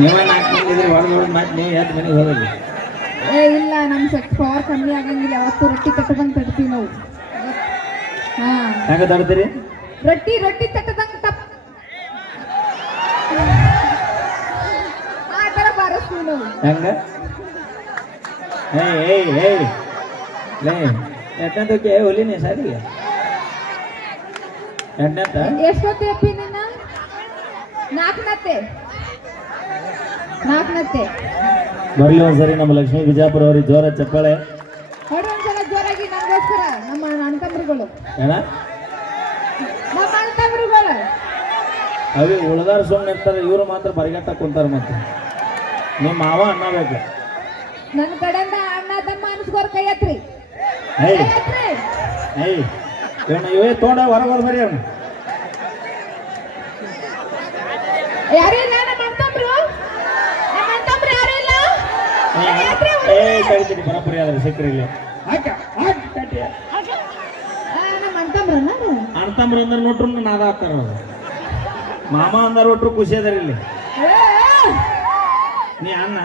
ನೀವೇ 4 ಮಂದಿ ಇದ್ರೆ ಹೊಡೆದು ಮತ್ತೆ ನೀವು ಎಷ್ಟು ಮನೆಗೆ ಹೋಗಲಿ. ಏ ಇಲ್ಲ, ನಮ್ಮ ಶಕ್ತಿ ಪವರ್ ಕಮ್ಮಿ ಆಗಂಗಿಲ್ಲ. ಯಾವತ್ತು ರೊಟ್ಟಿ ತಟ್ಟದಂಗೆ ತಡ್ತೀವಿ ನಾವು. ಹಾ, ಹೆಂಗೆ ತಡ್ತೀರಿ? ರೊಟ್ಟಿ ತಟ್ಟದಂಗೆ ಆ ಥರ ಬಾರಿಸ್ತೀವಿ ನಾವು. ಹೆಂಗ? ಎಟ್ಟಂತಕ್ಕೆ ಹೊಲಿನಿ ಸಾರಿಗೆ ಎಣ್ಣೆಂತ ಎಷ್ಟೊತ್ತಿ ನಿನ್ನ? ನಾಲ್ಕನತ್ತೆ ಬರ್ಲಿ ಒಂದ್ಸರಿ ನಮ್ಮ ಲಕ್ಷ್ಮೀ ಬಿಜಾಪುರ ಅವ್ರಿಗೆ ಜೋರ ಚಪ್ಪಾಳೆ ಹೊಡಿ ಒಂದ್ಸಲ ಜೋರಾಗಿ. ನನಗೋಸ್ಕರ ನಮ್ಮ ಅಣ್ಣತಮ್ಮರುಗಳು ಅವಿ ಉಳ್ದಾರ ಸುಮ್ಮನೆ ಇರ್ತಾರೆ, ಇವರು ಮಾತ್ರ ಬರಿಗಟ್ಟ ಕುಂತಾರ. ಮತ್ತೆ ನಿಮ್ಮ ಮಾವ ಅನ್ನಬೇಕು. ನನ್ನ ಕಡೆಯಿಂದ ಅಣ್ಣ ತಮ್ಮ ಅನ್ಸ್ಕೋರ್ ಕೈ ಹತ್ರಿ. ಇವೇ ತೋಡ ಹೊರಗೆ ಬರೀ ಅವನು ಯಾರು ಇಲ್ಲ. ನಮ್ಮ ಅಣ್ಣತಮ್ಮರು ಯಾರು ಇಲ್ಲ. ಕರಿತೀನಿ ಬರಪರಿ ಆದ್ರೆ ಸಿಕ್ಕರಿ ಇಲ್ಲ. ನಮ್ಮ ಅಣ್ಣತಮ್ಮರನ್ನ ಅಣ್ಣತಮ್ರು ಅಂದ್ರೆ ನೋಟ್ರು ನಾದ ಹಾಕ್ತಾರ. ಮಾಮ ಅಂದಾರ ಒಟ್ರು ಖುಷಿ ಅದಾರ ಇಲ್ಲಿ. ನೀ ಅಣ್ಣ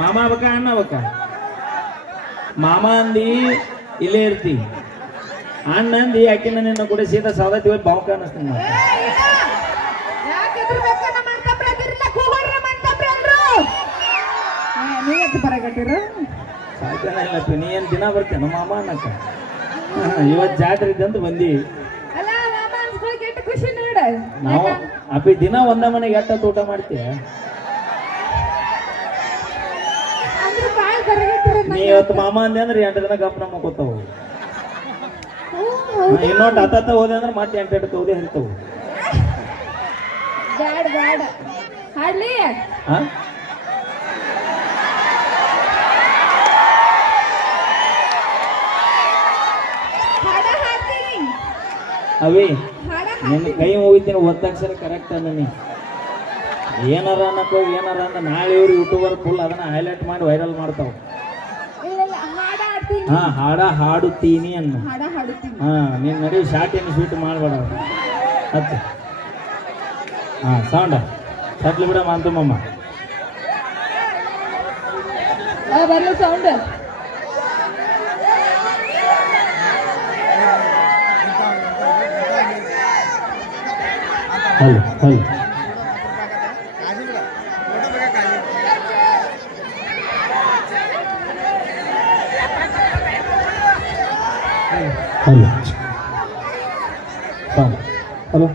ಮಾಮ ಆಗ್ಬೇಕ ಅಣ್ಣ ಆಗ್ಬೇಕ? ಮಾಮ ಅಂದಿ ಇಲ್ಲೇ ಇರ್ತಿ, ಅಣ್ಣ ಅಂದಿ ಯಾಕಿನ ನಿನ್ನ ಕೂಡ ಸೀದಾ ಸಾದತಿ ಹೋಗಿ ಬಾವುಕ ಅನ್ನಿಸ್ತೀನಿ. ಸಾಧ್ಯನ ಇಲ್ಲಪ್ಪ, ನೀ ಏನ್ ದಿನ ಬರ್ತೇನ ಮಾಮ ಅನ್ನಕ್ಕ? ಇವತ್ತು ಜಾತ್ರೆ ಇದ್ದಂತ ಬಂದಿ. ನಾವು ಅಪ್ಪಿ ದಿನ ಒಂದ ಮನೆಗೆ ಎಟ್ಟ ಊಟ ಮಾಡ್ತೀಯ? ನೀ ಇವತ್ತು ಮಾಮ ಅಂದೆ ಅಂದ್ರೆ 8 ದಿನ ಗಪ್ನ ಮಕ್ಕೋತಾವು. ಇನ್ನೊಂದು ಹತ್ತ ಹೋದೆ ಅಂದ್ರೆ ಮತ್ತೆ 8 ತೌದೆ ಹರಿತಾವು. ಅವಿ ನಿನ್ನ ಕೈ ಹೋಗಿದ್ದೀನಿ ಒತ್ತಕ್ಷರ ಕರೆಕ್ಟ್ ಅನ್ನಿ. ಏನಾರ ಅನ್ನಕ್ಕೋ ಏನಾರ ಅಂದ ನಾಳೆ ಇವ್ರು ಯೂಟ್ಯೂಬರ್ ಫುಲ್ ಅದನ್ನ ಹೈಲೈಟ್ ಮಾಡಿ ವೈರಲ್ ಮಾಡ್ತಾವ. ಹಾ, ಹಾಡುತ್ತೀನಿ ಅನ್ನ. ಹಾ, ನೀನ್ ನಡಿ ಶಾರ್ಟ್ ಏನು ಸ್ವೀಟ್ ಮಾಡ್ಬೇಡ ಹತ್ತು. ಹಾ, ಸೌಂಡ ಸಟ್ಲಿ ಬಿಡ ಮಾಂತುಮಮ್ಮ. Sound hello hello hello hello